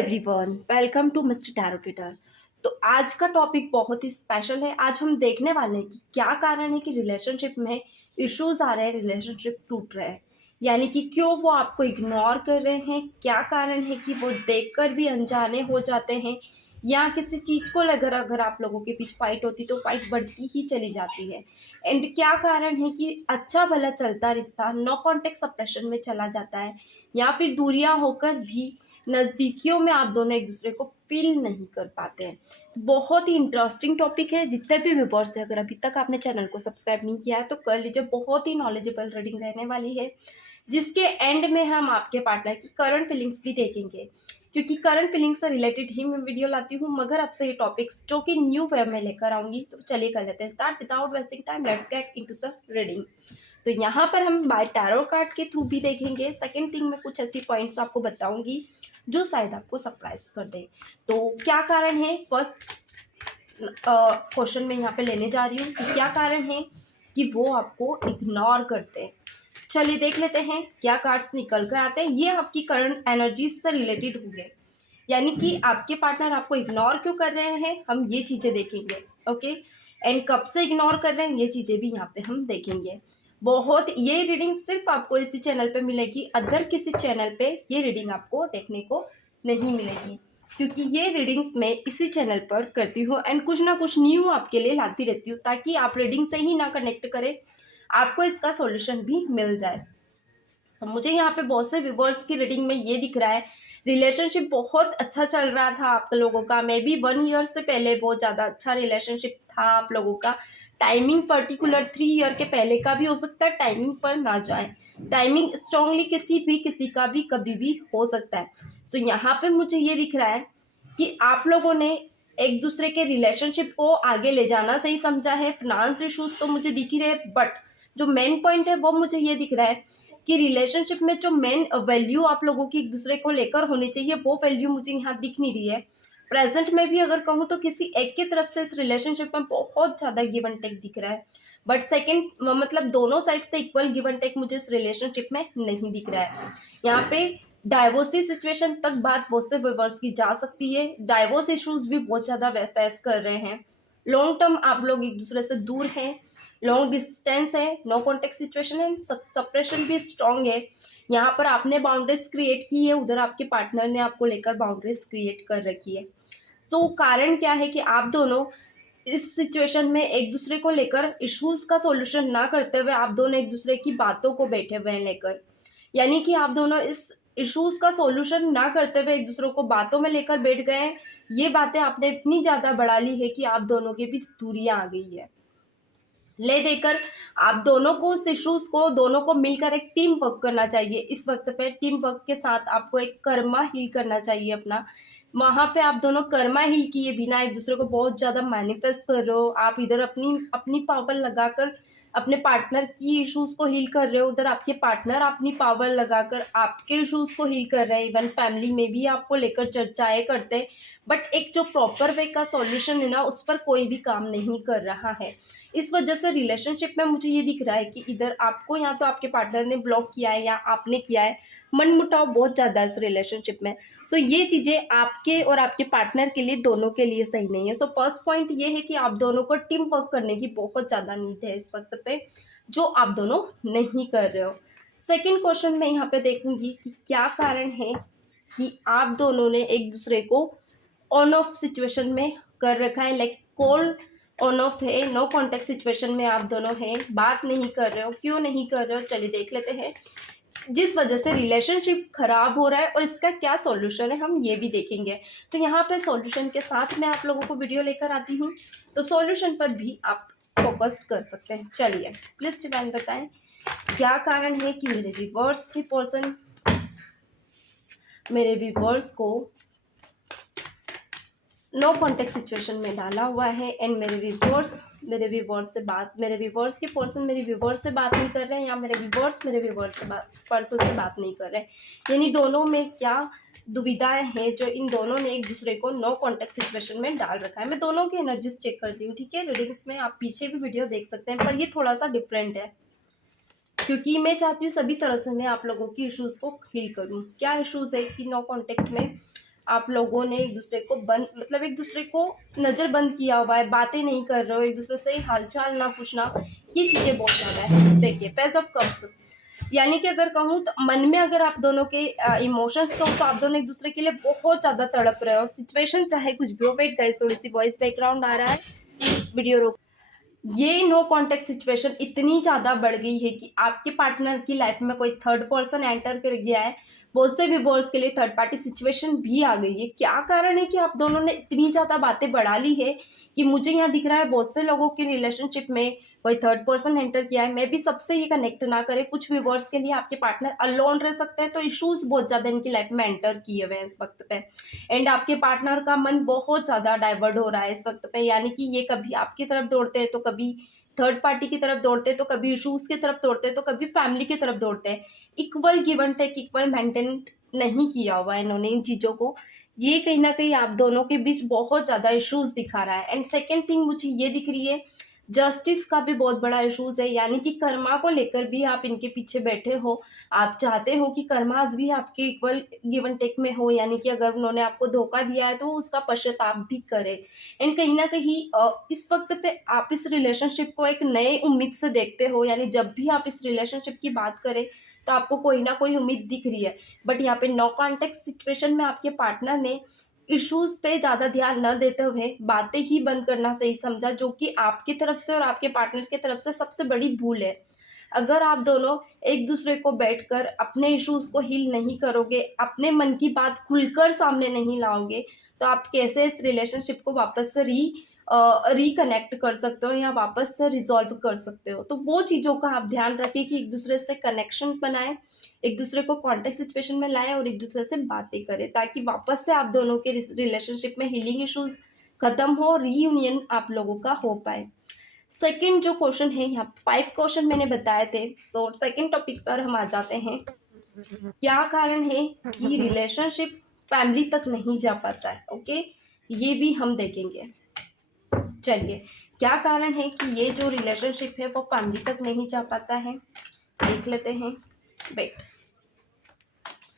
Everyone, welcome to Mister Tarot Twitter. तो आज का टॉपिक बहुत ही स्पेशल है। आज हम देखने वाले हैं कि क्या कारण है कि रिलेशनशिप में इश्यूज आ रहे हैं, रिलेशनशिप टूट रहे हैं। यानी कि क्यों वो आपको इग्नोर कर रहे हैं, क्या कारण है कि वो देखकर भी अनजाने हो जाते हैं, या किसी चीज़ को लेकर अगर आप लोगों के बीच फाइट होती तो फाइट बढ़ती ही चली जाती है। एंड क्या कारण है कि अच्छा भला चलता रिश्ता नो कॉन्टेक्ट सप्रेशन में चला जाता है, या फिर दूरियां होकर भी नज़दीकियों में आप दोनों एक दूसरे को फील नहीं कर पाते हैं। बहुत ही इंटरेस्टिंग टॉपिक है। जितने भी व्यूअर्स हैं, अगर अभी तक आपने चैनल को सब्सक्राइब नहीं किया है तो कर लीजिए। बहुत ही नॉलेजेबल रीडिंग रहने वाली है, जिसके एंड में हम आपके पार्टनर की करंट फीलिंग्स भी देखेंगे, क्योंकि करंट फीलिंग्स से रिलेटेड ही मैं वीडियो लाती हूँ। मगर अब से ये टॉपिक्स जो कि न्यू वे में लेकर आऊंगी, तो चलिए कर लेते हैं start without wasting time. Let's get into the reading. तो यहाँ पर हम बाय टैरो कार्ड के थ्रू भी देखेंगे। सेकेंड थिंग, मैं कुछ ऐसी पॉइंट्स आपको बताऊंगी जो शायद आपको सरप्राइज कर दे। तो क्या कारण है, फर्स्ट क्वेश्चन में यहाँ पे लेने जा रही हूँ कि क्या कारण है कि वो आपको इग्नोर करते हैं। चलिए देख लेते हैं क्या कार्ड्स निकल कर आते हैं। ये आपकी करंट एनर्जीज से रिलेटेड होंगे, यानी कि आपके पार्टनर आपको इग्नोर क्यों कर रहे हैं, हम ये चीज़ें देखेंगे। ओके, एंड कब से इग्नोर कर रहे हैं ये चीज़ें भी यहाँ पे हम देखेंगे। बहुत ये रीडिंग सिर्फ आपको इसी चैनल पे मिलेगी, अदर किसी चैनल पे ये रीडिंग आपको देखने को नहीं मिलेगी, क्योंकि ये रीडिंग्स मैं इसी चैनल पर करती हूँ एंड कुछ ना कुछ न्यू आपके लिए लाती रहती हूँ, ताकि आप रीडिंग से ही ना कनेक्ट करें, आपको इसका सॉल्यूशन भी मिल जाए। तो मुझे यहाँ पे बहुत से व्यूवर्स की रीडिंग में ये दिख रहा है, रिलेशनशिप बहुत अच्छा चल रहा था आप लोगों का, मे बी 1 ईयर से पहले बहुत ज़्यादा अच्छा रिलेशनशिप था आप लोगों का। टाइमिंग पर्टिकुलर 3 ईयर के पहले का भी हो सकता है, टाइमिंग पर ना जाए। टाइमिंग स्ट्रांगली किसी का भी कभी भी हो सकता है। सो यहाँ पे मुझे ये दिख रहा है कि आप लोगों ने एक दूसरे के रिलेशनशिप को आगे ले जाना सही समझा है। फिनांस इशूज तो मुझे दिख ही रहे, बट जो मेन पॉइंट है वो मुझे ये दिख रहा है कि रिलेशनशिप में जो मेन वैल्यू आप लोगों की एक दूसरे को लेकर होनी चाहिए, वो वैल्यू मुझे यहाँ दिख नहीं रही है। प्रेजेंट में भी अगर कहूँ तो किसी एक की तरफ से इस रिलेशनशिप में बहुत ज़्यादा गिव एंड टेक दिख रहा है, बट सेकेंड मतलब दोनों साइड से इक्वल गिव एंड टेक मुझे इस रिलेशनशिप में नहीं दिख रहा है। यहाँ पे डाइवोर्सी सिचुएशन तक बात बहुत से व्यूअर्स की जा सकती है। डाइवोर्स इश्यूज भी बहुत ज़्यादा फेस कर रहे हैं। लॉन्ग टर्म आप लोग एक दूसरे से दूर हैं, लॉन्ग डिस्टेंस है, नो कॉन्टेक्ट सिचुएशन है, सप्रेशन भी स्ट्रांग है। यहाँ पर आपने बाउंड्रीज क्रिएट की है, उधर आपके पार्टनर ने आपको लेकर बाउंड्रीज क्रिएट कर रखी है। सो कारण क्या है कि आप दोनों इस सिचुएशन में एक दूसरे को लेकर इश्यूज का सॉल्यूशन ना करते हुए आप दोनों एक दूसरे की बातों को बैठे हुए हैं लेकर, यानी कि आप दोनों इस इश्यूज का सॉल्यूशन ना करते हुए एक दूसरे को बातों में लेकर बैठ गए हैं। ये बातें आपने इतनी ज़्यादा बढ़ा ली है कि आप दोनों के बीच दूरियां आ गई है। ले देकर आप दोनों को उस इश्यूज को दोनों को मिलकर एक टीम वर्क करना चाहिए। इस वक्त पे टीम वर्क के साथ आपको एक कर्मा हील करना चाहिए अपना। वहां पे आप दोनों कर्मा हील किए बिना एक दूसरे को बहुत ज्यादा मैनिफेस्ट कर रहे हो। आप इधर अपनी अपनी पावर लगाकर अपने पार्टनर की इश्यूज को हील कर रहे हो, उधर आपके पार्टनर अपनी पावर लगाकर आपके इश्यूज को हील कर रहे हैं। इवन फैमिली में भी आपको लेकर चर्चाएं करते हैं, बट एक जो प्रॉपर वे का सॉल्यूशन है ना, उस पर कोई भी काम नहीं कर रहा है। इस वजह से रिलेशनशिप में मुझे ये दिख रहा है कि इधर आपको या तो आपके पार्टनर ने ब्लॉक किया है या आपने किया है। मनमुटाव बहुत ज़्यादा है इस रिलेशनशिप में। सो ये चीज़ें आपके और आपके पार्टनर के लिए, दोनों के लिए सही नहीं है। सो फर्स्ट पॉइंट ये है कि आप दोनों को टीम वर्क करने की बहुत ज़्यादा नीड है इस वक्त पे, जो आप दोनों नहीं कर रहे हो। सेकेंड क्वेश्चन मैं यहाँ पे देखूंगी कि क्या कारण है कि आप दोनों ने एक दूसरे को ऑन ऑफ सिचुएशन में कर रखा है, लाइक कॉल ऑन ऑफ है, नो कॉन्टेक्ट सिचुएशन में आप दोनों हैं, बात नहीं कर रहे हो। क्यों नहीं कर रहे हो, चलिए देख लेते हैं। जिस वजह से रिलेशनशिप खराब हो रहा है और इसका क्या सॉल्यूशन है हम ये भी देखेंगे। तो यहाँ पे सॉल्यूशन के साथ मैं आप लोगों को वीडियो लेकर आती हूँ, तो सॉल्यूशन पर भी आप फोकस कर सकते हैं। चलिए प्लीज डिवाइन बताएं क्या कारण है कि मेरे व्यूअर्स की पर्सन मेरे व्यूअर्स को नो कॉन्टेक्ट सिचुएशन में डाला हुआ है एंड मेरे व्यूवर्स के पर्सन मेरे व्यूवर्स से बात नहीं कर रहे हैं, या मेरे व्यूवर्स पर्सन से बात नहीं कर रहे हैं। यानी दोनों में क्या दुविधाएं हैं जो इन दोनों ने एक दूसरे को नो कॉन्टेक्ट सिचुएशन में डाल रखा है। मैं दोनों की एनर्जीज चेक करती हूँ, ठीक है। रीडिंग्स में आप पीछे भी वीडियो देख सकते हैं, पर ये थोड़ा सा डिफरेंट है क्योंकि मैं चाहती हूँ सभी तरह से मैं आप लोगों की इश्यूज को हील करूँ। क्या इश्यूज है कि नो कॉन्टेक्ट में आप लोगों ने एक दूसरे को बंद मतलब एक दूसरे को नज़र बंद किया हुआ है, बातें नहीं कर रहे हो, एक दूसरे से हालचाल ना पूछना, ये चीज़ें बहुत ज़्यादा है। देखिए पेज ऑफ कप्स, यानी कि अगर कहूँ तो मन में अगर आप दोनों के इमोशंस तो आप दोनों एक दूसरे के लिए बहुत ज़्यादा तड़प रहे हो, सिचुएशन चाहे कुछ भी हो। वेट गाइस, थोड़ी सी वॉइस बैकग्राउंड आ रहा है, वीडियो रोक। ये नो कॉन्टेक्ट सिचुएशन इतनी ज़्यादा बढ़ गई है कि आपके पार्टनर की लाइफ में कोई थर्ड पर्सन एंटर कर गया है। बहुत से व्यूअर्स के लिए थर्ड पार्टी सिचुएशन भी आ गई है। क्या कारण है कि आप दोनों ने इतनी ज़्यादा बातें बढ़ा ली है कि मुझे यहाँ दिख रहा है बहुत से लोगों की रिलेशनशिप में कोई थर्ड पर्सन एंटर किया है। मैं भी सबसे ये कनेक्ट ना करे, कुछ व्यूअर्स के लिए आपके पार्टनर अलोन रह सकते हैं, तो इश्यूज बहुत ज़्यादा इनकी लाइफ में एंटर किए हुए हैं इस वक्त पे। एंड आपके पार्टनर का मन बहुत ज़्यादा डाइवर्ट हो रहा है इस वक्त पे, यानी कि ये कभी आपकी तरफ दौड़ते हैं तो कभी थर्ड पार्टी की तरफ दौड़ते हैं, तो कभी इशूज की तरफ दौड़ते हैं, तो कभी फैमिली की तरफ दौड़ते हैं। Equal give and take, equal maintain नहीं किया हुआ है इन्होंने इन चीज़ों को। ये कहीं ना कहीं आप दोनों के बीच बहुत ज़्यादा इश्यूज दिखा रहा है। एंड सेकेंड थिंग मुझे ये दिख रही है, जस्टिस का भी बहुत बड़ा इशूज है, यानी कि कर्मा को लेकर भी आप इनके पीछे बैठे हो। आप चाहते हो कि कर्मास भी आपके इक्वल गिव एंड टेक में हो, यानी कि अगर उन्होंने आपको धोखा दिया है तो वो उसका पश्चाताप भी करे। एंड कहीं ना कहीं इस वक्त पे आप इस रिलेशनशिप को एक नए उम्मीद से देखते हो, यानी जब भी आप इस रिलेशनशिप की बात करें तो आपको कोई ना कोई उम्मीद दिख रही है। बट यहाँ पे नो कॉन्टेक्ट सिचुएशन में आपके पार्टनर ने इश्यूज पे ज़्यादा ध्यान न देते हुए बातें ही बंद करना सही समझा, जो कि आपकी तरफ से और आपके पार्टनर की तरफ से सबसे बड़ी भूल है। अगर आप दोनों एक दूसरे को बैठकर अपने इश्यूज को हील नहीं करोगे, अपने मन की बात खुलकर सामने नहीं लाओगे, तो आप कैसे इस रिलेशनशिप को वापस से रिकनेक्ट कर सकते हो या वापस से रिजॉल्व कर सकते हो। तो वो चीज़ों का आप ध्यान रखें कि एक दूसरे से कनेक्शन बनाएं, एक दूसरे को कॉन्टेक्ट सिचुएशन में लाएं और एक दूसरे से बातें करें, ताकि वापस से आप दोनों के रिलेशनशिप में हीलिंग इश्यूज खत्म हो, रीयूनियन आप लोगों का हो पाए। सेकंड जो क्वेश्चन है, यहाँ 5 क्वेश्चन मैंने बताए थे, सो सेकंड टॉपिक पर हम आ जाते हैं। क्या कारण है कि रिलेशनशिप फैमिली तक नहीं जा पाता है? ओके, ये भी हम देखेंगे। चलिए, क्या कारण है कि ये जो रिलेशनशिप है वो फैमिली तक नहीं जा पाता है, देख लेते हैं। वेट,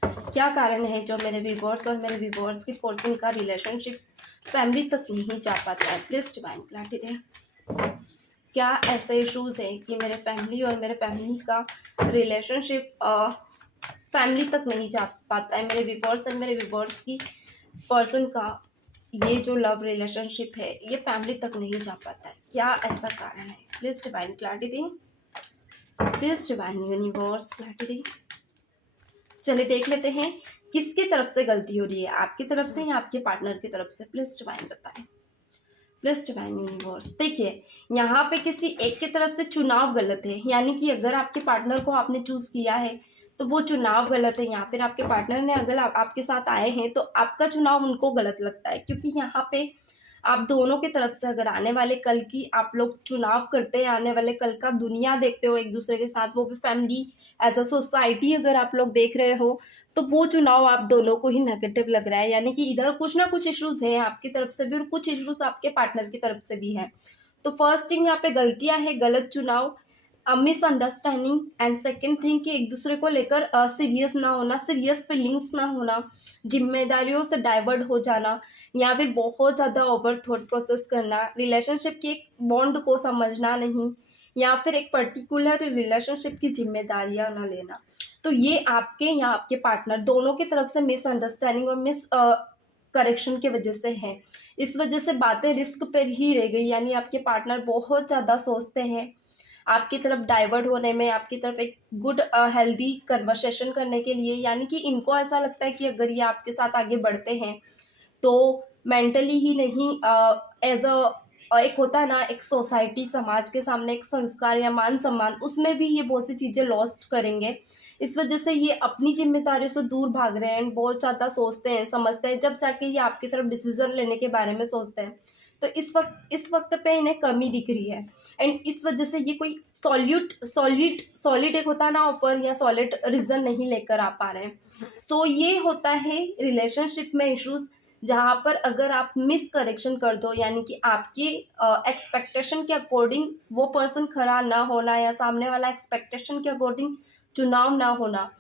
क्या कारण है जो मेरे व्यूअर्स और मेरे व्यूअर्स की पर्सन का रिलेशनशिप फैमिली तक नहीं जा पाता है? प्लीज डिवाइन क्लैरिटी दें। क्या ऐसे इश्यूज हैं कि मेरे फैमिली और मेरे फैमिली का रिलेशनशिप फैमिली तक नहीं जा पाता है? मेरे व्यूअर्स और मेरे व्यूअर्स की पर्सन का ये जो लव रिलेशनशिप है ये फैमिली तक नहीं जा पाता है, क्या ऐसा कारण है? प्लीज डिवाइन क्लैरिटी दें, प्लीज डिवाइन यूनिवर्स क्लैरिटी दें। चलिए देख लेते हैं किसकी तरफ से गलती हो रही है, आपकी तरफ से या आपके पार्टनर की तरफ से? प्लीज डिवाइन बताएं, प्लीज डिवाइन यूनिवर्स। देखिए, यहाँ पे किसी एक की तरफ से चुनाव गलत है, यानी कि अगर आपके पार्टनर को आपने चूज किया है तो वो चुनाव गलत है, या फिर आपके पार्टनर ने अगर आपके साथ आए हैं तो आपका चुनाव उनको गलत लगता है। क्योंकि यहाँ पे आप दोनों की तरफ से अगर आने वाले कल की आप लोग चुनाव करते हैं, आने वाले कल का दुनिया देखते हो एक दूसरे के साथ, वो भी फैमिली एज अ सोसाइटी अगर आप लोग देख रहे हो, तो वो चुनाव आप दोनों को ही नेगेटिव लग रहा है। यानी कि इधर कुछ ना कुछ इश्यूज हैं आपकी तरफ से भी और कुछ इश्यूज आपके पार्टनर की तरफ से भी हैं। तो फर्स्ट थिंग यहाँ पे गलतियां हैं, गलत चुनाव, मिसअंडरस्टैंडिंग। एंड सेकेंड थिंग कि एक दूसरे को लेकर सीरियस ना होना, सीरियस फीलिंग्स ना होना, जिम्मेदारियों से डाइवर्ट हो जाना, या फिर बहुत ज़्यादा ओवर थॉट प्रोसेस करना, रिलेशनशिप के एक बॉन्ड को समझना नहीं, या फिर एक पर्टिकुलर रिलेशनशिप की जिम्मेदारियां ना लेना। तो ये आपके या आपके पार्टनर दोनों की तरफ से मिसअंडरस्टैंडिंग और मिस करेक्शन की वजह से है। इस वजह से बातें रिस्क पर ही रह गई, यानी आपके पार्टनर बहुत ज़्यादा सोचते हैं आपकी तरफ डाइवर्ट होने में, आपकी तरफ एक गुड हेल्दी कन्वर्सेशन करने के लिए। यानी कि इनको ऐसा लगता है कि अगर ये आपके साथ आगे बढ़ते हैं तो मेंटली ही नहीं, एज अ एक होता है ना, एक सोसाइटी समाज के सामने एक संस्कार या मान सम्मान, उसमें भी ये बहुत सी चीज़ें लॉस्ट करेंगे। इस वजह से ये अपनी जिम्मेदारियों से दूर भाग रहे हैं, बहुत ज़्यादा सोचते हैं समझते हैं, जब जाके ये आपकी तरफ डिसीजन लेने के बारे में सोचते हैं। तो इस वक्त पे इन्हें कमी दिख रही है। एंड इस वजह से ये कोई सॉलिड एक होता है ना ऑफर या सॉलिड रीजन नहीं लेकर आ पा रहे हैं। सो ये होता है रिलेशनशिप में इश्यूज, जहाँ पर अगर आप मिस करेक्शन कर दो, यानी कि आपकी एक्सपेक्टेशन के अकॉर्डिंग वो पर्सन खरा ना होना या सामने वाला एक्सपेक्टेशन के अकॉर्डिंग चुनाव ना होना,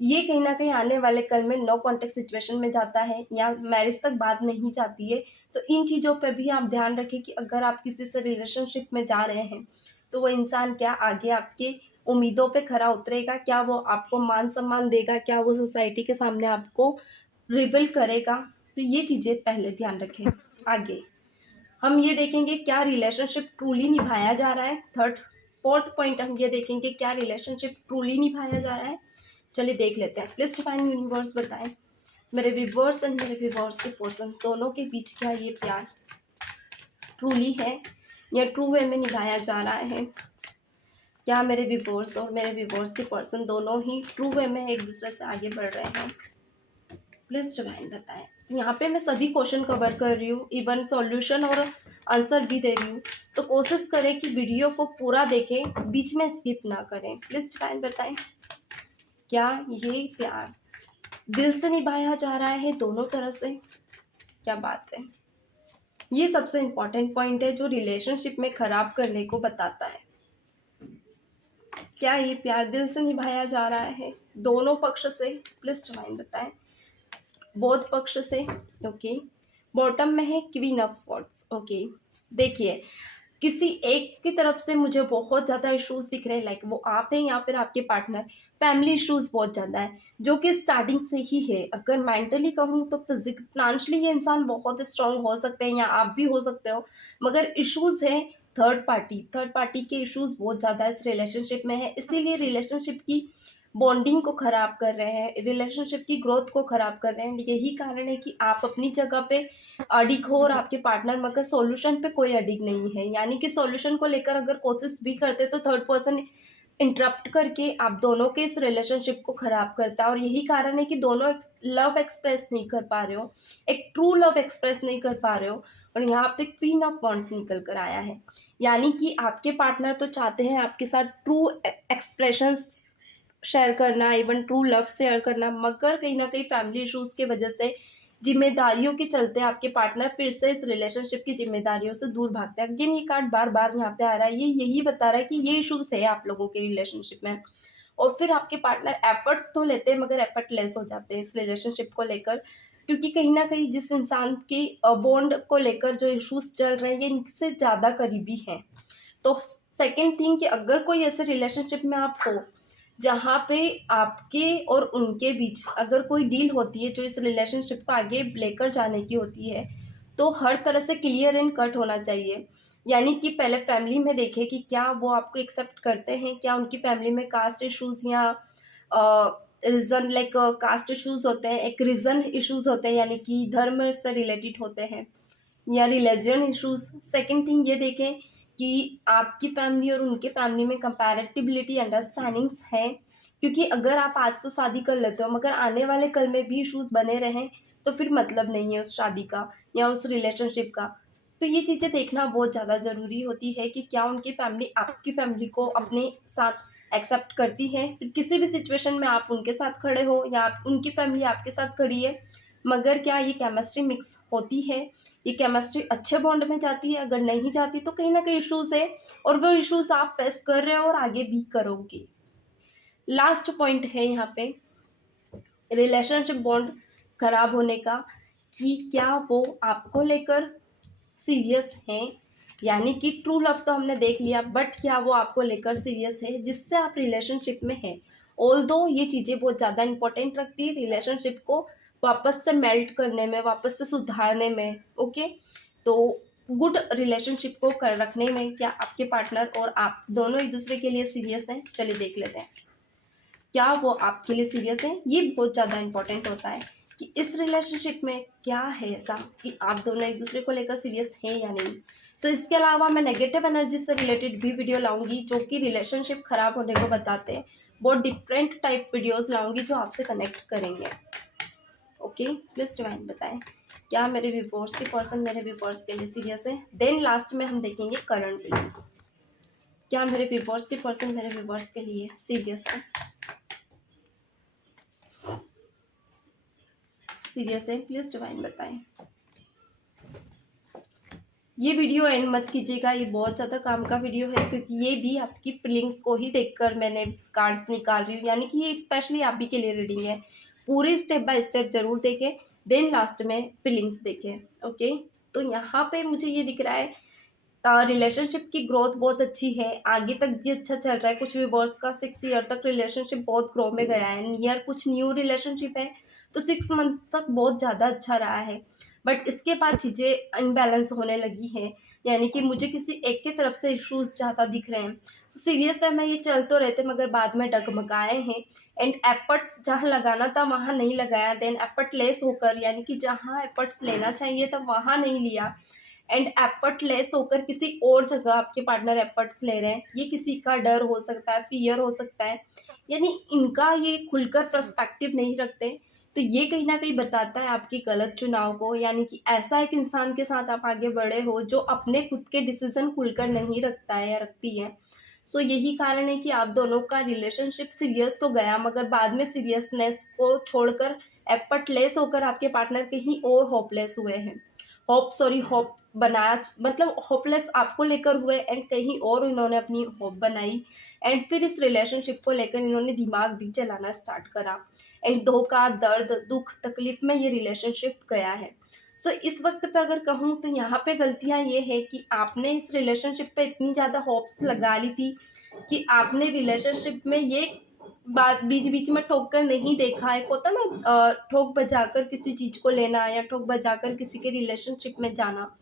ये कहीं न कहीं आने वाले कल में नो कॉन्टैक्ट सिचुएशन में जाता है या मैरिज तक बात नहीं जाती है। तो इन चीज़ों पे भी आप ध्यान रखें कि अगर आप किसी से रिलेशनशिप में जा रहे हैं, तो वो इंसान क्या आगे आपकी उम्मीदों पे खरा उतरेगा? क्या वो आपको मान-सम्मान देगा? क्या वो सोसाइटी के सामने आपको रिवील करेगा? तो ये चीज़ें पहले ध्यान रखें। आगे हम ये देखेंगे क्या रिलेशनशिप ट्रूली निभाया जा रहा है। फोर्थ पॉइंट हम ये देखेंगे क्या रिलेशनशिप ट्रूली निभाया जा रहा है। चलिए देख लेते हैं। प्लीज डिवाइन यूनिवर्स बताएं मेरे व्यूअर्स एंड मेरे व्यूअर्स के पर्सन दोनों के बीच क्या ये प्यार ट्रूली है या ट्रू वे में निभाया जा रहा है। क्या मेरे व्यूअर्स और मेरे व्यूअर्स के पर्सन दोनों ही ट्रू वे में एक दूसरे से आगे बढ़ रहे हैं। प्लीज डिवाइन बताएं। यहाँ पे मैं सभी क्वेश्चन कवर कर रही हूँ, इवन सॉल्यूशन और आंसर भी दे रही हूँ। तो कोशिश करें कि वीडियो को पूरा देखें, बीच में स्किप ना करें। प्लीज डिवाइन बताएं क्या ये प्यार दिल से निभाया जा रहा है दोनों तरह से। क्या बात है, ये सबसे इम्पोर्टेंट पॉइंट है जो रिलेशनशिप में खराब करने को बताता है। क्या ये प्यार दिल से निभाया जा रहा है दोनों पक्ष से। प्लीज डिवाइन बताएं बोथ पक्ष से। ओके, बॉटम में है क्वीन ऑफ स्वॉर्ड्स। ओके, देखिए किसी एक की तरफ से मुझे बहुत ज़्यादा इश्यूज दिख रहे हैं, लाइक वो आप हैं या फिर आपके पार्टनर। फैमिली इश्यूज बहुत ज़्यादा है जो कि स्टार्टिंग से ही है। अगर मेंटली कहूँ तो फाइनेंशियली ये इंसान बहुत स्ट्रांग हो सकते हैं या आप भी हो सकते हो, मगर इश्यूज है थर्ड पार्टी के इश्यूज बहुत ज़्यादा इस रिलेशनशिप में है। इसीलिए रिलेशनशिप की बॉन्डिंग को खराब कर रहे हैं, रिलेशनशिप की ग्रोथ को खराब कर रहे हैं। यही कारण है कि आप अपनी जगह पे अडिग हो और आपके पार्टनर, मगर सॉल्यूशन पे कोई अडिग नहीं है। यानी कि सॉल्यूशन को लेकर अगर कोशिश भी करते तो थर्ड पर्सन इंटरप्ट करके आप दोनों के इस रिलेशनशिप को खराब करता है। और यही कारण है कि दोनों लव एक्सप्रेस नहीं कर पा रहे हो, एक ट्रू लव एक्सप्रेस नहीं कर पा रहे हो। और यहाँ पे क्वीन ऑफ वॉन्ड्स निकल कर आया है, यानी कि आपके पार्टनर तो चाहते हैं आपके साथ ट्रू एक्सप्रेशंस शेयर करना, इवन ट्रू लव शेयर करना, मगर कहीं ना कहीं फैमिली इश्यूज की वजह से, जिम्मेदारियों के चलते आपके पार्टनर फिर से इस रिलेशनशिप की जिम्मेदारियों से दूर भागते हैं। अगेन ये कार्ड बार बार यहाँ पे आ रहा है, ये यही बता रहा है कि ये इश्यूज है आप लोगों के रिलेशनशिप में। और फिर आपके पार्टनर एफर्ट्स तो लेते हैं मगर एफर्टलेस हो जाते हैं इस रिलेशनशिप को लेकर, क्योंकि कहीं ना कहीं जिस इंसान की बॉन्ड को लेकर जो इश्यूज चल रहे हैं ये इनसे ज़्यादा करीबी हैं। तो सेकेंड थिंग कि अगर कोई ऐसे रिलेशनशिप में आप हो जहाँ पे आपके और उनके बीच अगर कोई डील होती है जो इस रिलेशनशिप को आगे लेकर जाने की होती है, तो हर तरह से क्लियर एंड कट होना चाहिए। यानी कि पहले फैमिली में देखें कि क्या वो आपको एक्सेप्ट करते हैं, क्या उनकी फैमिली में कास्ट इश्यूज या रीजन लाइक कास्ट इश्यूज होते हैं, एक रीजन इश्यूज होते हैं यानी कि धर्म से रिलेटेड होते हैं, या रिलीजन इश्यूज। सेकंड थिंग ये देखें कि आपकी फैमिली और उनके फैमिली में कंपैरेटिबिलिटी अंडरस्टैंडिंग्स है, क्योंकि अगर आप आज तो शादी कर लेते हो मगर आने वाले कल में भी इश्यूज बने रहें तो फिर मतलब नहीं है उस शादी का या उस रिलेशनशिप का। तो ये चीज़ें देखना बहुत ज़्यादा ज़रूरी होती है कि क्या उनकी फैमिली आपकी फैमिली को अपने साथ एक्सेप्ट करती है, फिर किसी भी सिचुएशन में आप उनके साथ खड़े हो या उनकी फैमिली आपके साथ खड़ी है, मगर क्या ये केमिस्ट्री मिक्स होती है, ये केमिस्ट्री अच्छे बॉन्ड में जाती है। अगर नहीं जाती तो कहीं ना कहीं इश्यूज है और वो इश्यूज आप फेस कर रहे हो और आगे भी करोगे। लास्ट पॉइंट है यहाँ पे रिलेशनशिप बॉन्ड खराब होने का, कि क्या वो आपको लेकर सीरियस हैं। यानी कि ट्रू लव तो हमने देख लिया, बट क्या वो आपको लेकर सीरियस है जिससे आप रिलेशनशिप में हैं। ऑल्दो ये चीज़ें बहुत ज़्यादा इंपॉर्टेंट रखती है रिलेशनशिप को वापस से मेल्ट करने में, वापस से सुधारने में। ओके, तो गुड रिलेशनशिप को कर रखने में क्या आपके पार्टनर और आप दोनों एक दूसरे के लिए सीरियस हैं। चलिए देख लेते हैं क्या वो आपके लिए सीरियस है। ये बहुत ज़्यादा इंपॉर्टेंट होता है कि इस रिलेशनशिप में क्या है ऐसा कि आप दोनों एक दूसरे को लेकर सीरियस हैं या नहीं। सो इसके अलावा मैं नेगेटिव एनर्जी से रिलेटेड भी वीडियो लाऊंगी जो कि रिलेशनशिप खराब होने को बताते हैं। बहुत डिफरेंट टाइप वीडियोस लाऊंगी जो आपसे कनेक्ट करेंगे। ओके, प्लीज डिवाइन बताएं क्या मेरे व्यूअर्स के पर्सन मेरे व्यूअर्स के लिए सीरियस है। देन लास्ट में हम देखेंगे करंट फीलिंग्स, क्या मेरे व्यूअर्स के पर्सन मेरे व्यूअर्स के लिए सीरियस है। सीरियस है, प्लीज डिवाइन बताएं। ये वीडियो एंड मत कीजिएगा, ये बहुत ज़्यादा काम का वीडियो है, क्योंकि ये भी आपकी फीलिंग्स को ही देखकर मैंने कार्ड्स निकाल रही हूँ, यानी कि ये स्पेशली आप ही के लिए रीडिंग है। पूरी स्टेप बाय स्टेप ज़रूर देखें, देन लास्ट में फीलिंग्स देखें। ओके, तो यहाँ पे मुझे ये दिख रहा है रिलेशनशिप की ग्रोथ बहुत अच्छी है, आगे तक भी अच्छा चल रहा है। कुछ व्यूअर्स का 6 ईयर तक रिलेशनशिप बहुत ग्रो में गया है, नियर कुछ न्यू रिलेशनशिप है, तो 6 मंथ तक बहुत ज़्यादा अच्छा रहा है। बट इसके बाद चीज़ें अनबैलेंस होने लगी हैं, यानी कि मुझे किसी एक की तरफ से इश्यूज ज़्यादा दिख रहे हैं। तो सीरियस वे में ये चल तो रहे थे, मगर बाद में डगमगाए हैं। एंड एफर्ट्स जहाँ लगाना था वहाँ नहीं लगाया, देन एफर्टलेस होकर, यानी कि जहाँ एफर्ट्स लेना चाहिए था वहाँ नहीं लिया, एंड एफर्टलेस होकर किसी और जगह आपके पार्टनर एफर्ट्स ले रहे हैं। ये किसी का डर हो सकता है, फियर हो सकता है, यानी इनका ये खुलकर पर्सपेक्टिव नहीं रखते। तो ये कहीं ना कहीं बताता है आपकी गलत चुनाव को, यानी कि ऐसा एक इंसान के साथ आप आगे बढ़े हो जो अपने खुद के डिसीजन खुलकर नहीं रखता है या रखती है। सो यही कारण है कि आप दोनों का रिलेशनशिप सीरियस तो गया, मगर बाद में सीरियसनेस को छोड़कर एफर्टलेस होकर आपके पार्टनर कहीं और होपलेस हुए हैं। होप बनाया, मतलब होपलेस आपको लेकर हुए, एंड कहीं और इन्होंने अपनी होप बनाई, एंड फिर इस रिलेशनशिप को लेकर इन्होंने दिमाग भी चलाना स्टार्ट करा, एंड धोखा, दर्द, दुख, तकलीफ में ये रिलेशनशिप गया है। सो इस वक्त पे अगर कहूँ तो यहाँ पे गलतियाँ ये है कि आपने इस रिलेशनशिप पे इतनी ज़्यादा होप्स लगा ली थी कि आपने रिलेशनशिप में ये बात बीच बीच में ठोक कर नहीं देखा। एक होता ना ठोक बजाकर किसी चीज़ को लेना या ठोक बजाकर किसी के रिलेशनशिप में जाना।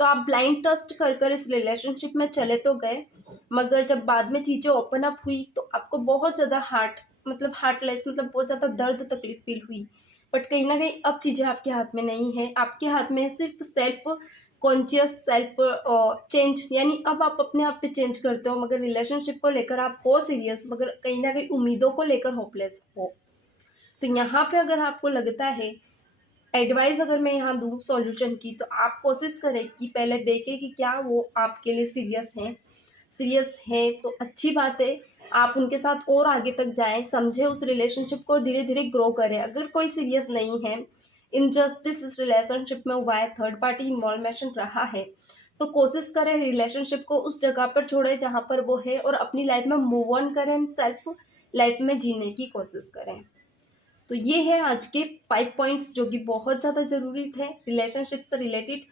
तो आप ब्लाइंड ट्रस्ट कर कर इस रिलेशनशिप में चले तो गए, मगर जब बाद में चीज़ें ओपन अप हुई तो आपको बहुत ज़्यादा हार्टलेस, मतलब बहुत ज़्यादा दर्द तकलीफ फील हुई। बट कहीं ना कहीं अब चीज़ें आपके हाथ में नहीं है, आपके हाथ में सिर्फ सेल्फ कॉन्शियस, सेल्फ चेंज, यानी अब आप अपने आप पे चेंज करते हो, मगर रिलेशनशिप को लेकर आप हो सीरियस, मगर कहीं ना कहीं उम्मीदों को लेकर होपलेस हो। तो यहाँ पे अगर आपको लगता है, एडवाइस अगर मैं यहाँ दूँ सॉल्यूशन की, तो आप कोशिश करें कि पहले देखें कि क्या वो आपके लिए सीरियस है तो अच्छी बात है। आप उनके साथ और आगे तक जाएं, समझें उस रिलेशनशिप को, धीरे धीरे ग्रो करें। अगर कोई सीरियस नहीं है, इनजस्टिस इस रिलेशनशिप में हुआ है, थर्ड पार्टी इन्वॉल्वमेंट रहा है, तो कोशिश करें रिलेशनशिप को उस जगह पर छोड़ें जहाँ पर वो है, और अपनी लाइफ में मूव ऑन करें, सेल्फ लाइफ में जीने की कोशिश करें। तो ये है आज के 5 पॉइंट्स जो कि बहुत ज़्यादा ज़रूरी थे रिलेशनशिप से रिलेटेड।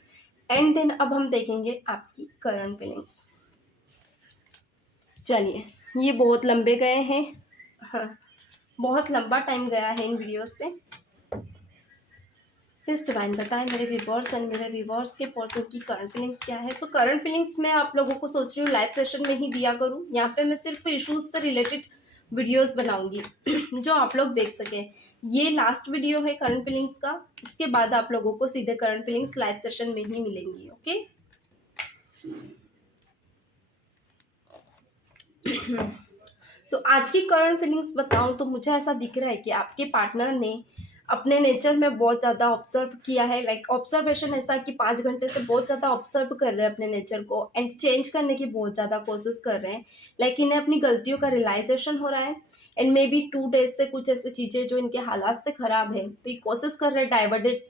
एंड देन अब हम देखेंगे आपकी करंट फीलिंग्स। चलिए, ये बहुत लंबे गए हैं, हाँ, बहुत लंबा टाइम गया है इन वीडियोस पे। प्लीज डिवाइन बताएं मेरे व्यूवर्स एंड मेरे व्यूवर्स के पर्सन की करंट फीलिंग्स क्या है। सो करंट फीलिंग्स मैं आप लोगों को सोच रही हूँ लाइव सेशन में ही दिया करूँ, यहाँ पे मैं सिर्फ इश्यूज से रिलेटेड वीडियोस बनाऊंगी जो आप लोग देख सकें। ये लास्ट वीडियो है करंट फीलिंग्स का, इसके बाद आप लोगों को सीधे करंट फीलिंग्स लाइव सेशन में ही मिलेंगी। ओके सो आज की करंट फीलिंग्स बताऊं तो मुझे ऐसा दिख रहा है कि आपके पार्टनर ने अपने नेचर में बहुत ज़्यादा ऑब्जर्व किया है, लाइक ऑब्जर्वेशन ऐसा कि 5 घंटे से बहुत ज़्यादा ऑब्जर्व कर रहे हैं अपने नेचर को, एंड चेंज करने की बहुत ज़्यादा कोशिश कर रहे हैं, लाइक इन्हें अपनी गलतियों का रियलाइजेशन हो रहा है। एंड मे बी 2 डेज से कुछ ऐसी चीज़ें जो इनके हालात से ख़राब है, तो ये कोशिश कर रहे हैं डाइवर्टेड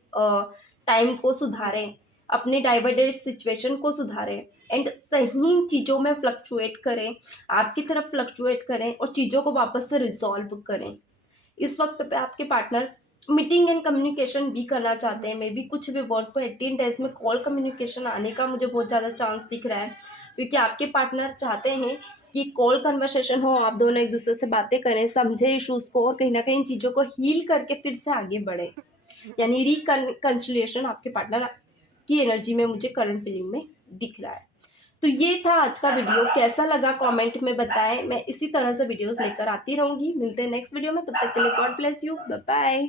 टाइम को सुधारें, अपने डाइवर्टेड सिचुएशन को सुधारें, एंड सही चीज़ों में फ्लक्चुएट करें, आपकी तरफ फ्लक्चुएट करें और चीज़ों को वापस से रिजॉल्व करें। इस वक्त पे आपके पार्टनर मीटिंग एंड कम्युनिकेशन भी करना चाहते हैं, मे बी कुछ व्यूअर्स को 18 डेज में कॉल कम्युनिकेशन आने का मुझे बहुत ज़्यादा चांस दिख रहा है, क्योंकि आपके पार्टनर चाहते हैं कि कॉल कन्वर्सेशन हो, आप दोनों एक दूसरे से बातें करें, समझे इशूज़ को, और कहीं ना कहीं चीज़ों को हील करके फिर से आगे बढ़े, यानी रिकन्सिलिएशन आपके पार्टनर की एनर्जी में मुझे करंट फीलिंग में दिख रहा है। तो ये था आज का वीडियो, कैसा लगा कमेंट में बताएं। मैं इसी तरह से वीडियोस लेकर आती रहूंगी। मिलते हैं नेक्स्ट वीडियो में, तब तक के लिए God bless you, bye bye.